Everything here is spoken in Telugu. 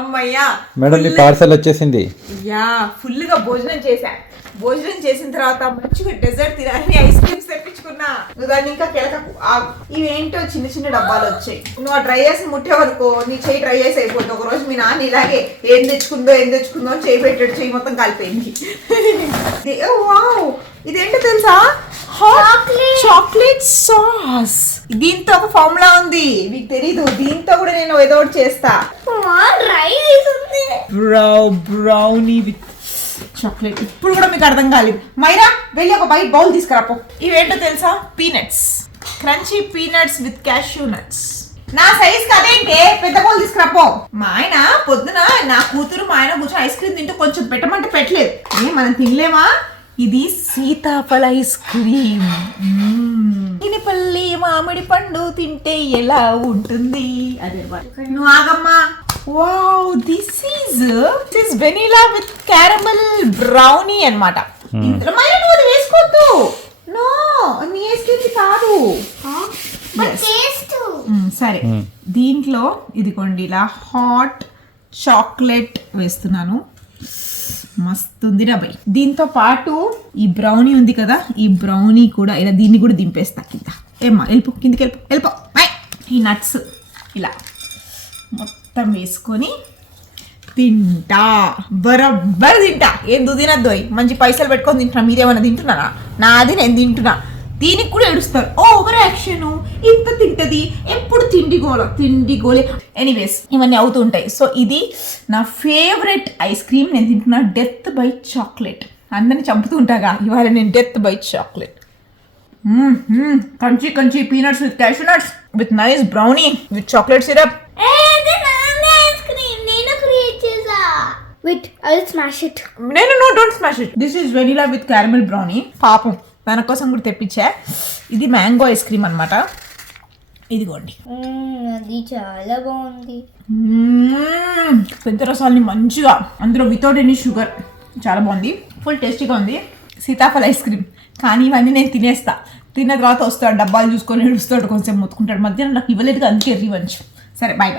అమ్మయ్యా మేడం మీ పార్సల్ వచ్చేసింది. యా ఫుల్ గా భోజనం చేసిన తర్వాత మంచిగా డెజర్ట్ తినాలని ఐస్ క్రీమ్స్ తెప్పించుకున్నా. నువ్వు దాన్ని ఇంకా కెలకకు. ఇవేంటో చిన్న చిన్న డబ్బాలు వచ్చాయి. నువ్వు ఆ డ్రై ఐస్ ముట్టావనుకో నీ చెయ్యి డ్రై ఐస్ అయిపోతుంది. ఒక రోజు మీ నాన్న ఇలాగే ఏం తెచ్చుకుందో అని చెయ్యి పెట్టాడు. చెయ్యి మొత్తం కాలిపోయింది. వావ్ ఇదేంటో తెలుసా? Chocolate sauce. దీంతో ఒక ఫార్ములా ఉంది, మీకు తెలీదు. దీంతో కూడా నేను ఏదో ఒకటి చేస్తా. Brownie with chocolate. ఇప్పుడు కూడా మీకు అర్థం కాలేదు. మైరా వెళ్ళి ఒక బైట్ బౌల్ తీసుకురాపో. ఇవేంటో తెలుసా? Peanuts, crunchy peanuts with cashew nuts. నా సైజ్ కదేంటే పెద్ద బౌల్ తీసుకురాపో. మా ఆయన పొద్దున నా కూతురు మా ఆయన కూర్చొని ఐస్ క్రీమ్ తింటూ కొంచెం పెట్టమంటే పెట్టలేదు. మనం తినలేమా? ఇది సీతాఫల ఐస్ క్రీమ్. పల్లి మామిడి పండు తింటే ఎలా ఉంటుంది? అదే నువ్వు ఆగమ్మా. Wow this is vanilla with caramel brownie అన్నమాట. ఇందులో నువ్వు వేసుకోవద్దు. నో నీ ఐస్ క్రీమ్ కాదు. సరే దీంట్లో ఇదిగోండి ఇలా హాట్ చాక్లెట్ వేస్తున్నాను. మస్తుంది రాబాయ్. దీంతో పాటు ఈ బ్రౌనీ ఉంది కదా, ఈ బ్రౌనీ కూడా ఇలా దీన్ని కూడా దింపేస్తా కింద. ఏమ్మా వెళ్ళిపో, కిందికి వెళ్ళిపో. ఈ నట్స్ ఇలా మొత్తం వేసుకొని తింటా. బరబ్బర్ తింటా. ఎందుకు తినద్దు? మంచి పైసలు పెట్టుకొని తింటున్నా. మీరేమన్నా తింటున్నారా? నాది నేను తింటున్నా. దీనికి కూడా ఏడుస్తారు. ఓవర్ యాక్షన్, ఇంత తింటది, ఎప్పుడు తిండి గోలే. ఎనీవేస్ ఇవన్నీ అవుతూ ఉంటాయి. సో ఇది నా ఫేవరెట్ ఐస్ క్రీమ్. నేను తింటున్నా డెత్ బై చాక్లెట్. అందరిని చంపుతూ ఉంటాగా, ఇవాళ నేను death by chocolate. Kanchi peanuts with cashew nuts with nice brownie with chocolate syrup. Wait, I'll smash it. No, don't smash it. This is vanilla with caramel brownie. పాపం తన కోసం కూడా తెప్పించా. ఇది మ్యాంగో ఐస్ క్రీమ్ అన్నమాట. ఇదిగోండి. అది చాలా బాగుంది. పెద్ద రసాలని మంచిగా, అందులో వితౌట్ ఎనీ షుగర్. చాలా బాగుంది, ఫుల్ టేస్టీగా ఉంది. సీతాఫల ఐస్ క్రీమ్. కానీ ఇవన్నీ నేను తినేస్తా. తిన్న తర్వాత వస్తాడు, డబ్బాలు చూసుకొని ఏడుస్తాడు, కొంచెం మొత్తుకుంటాడు. మధ్యాహ్నం నాకు ఇవ్వలేదుగా, అందుకే రివెంజ్. సరే బాయ్.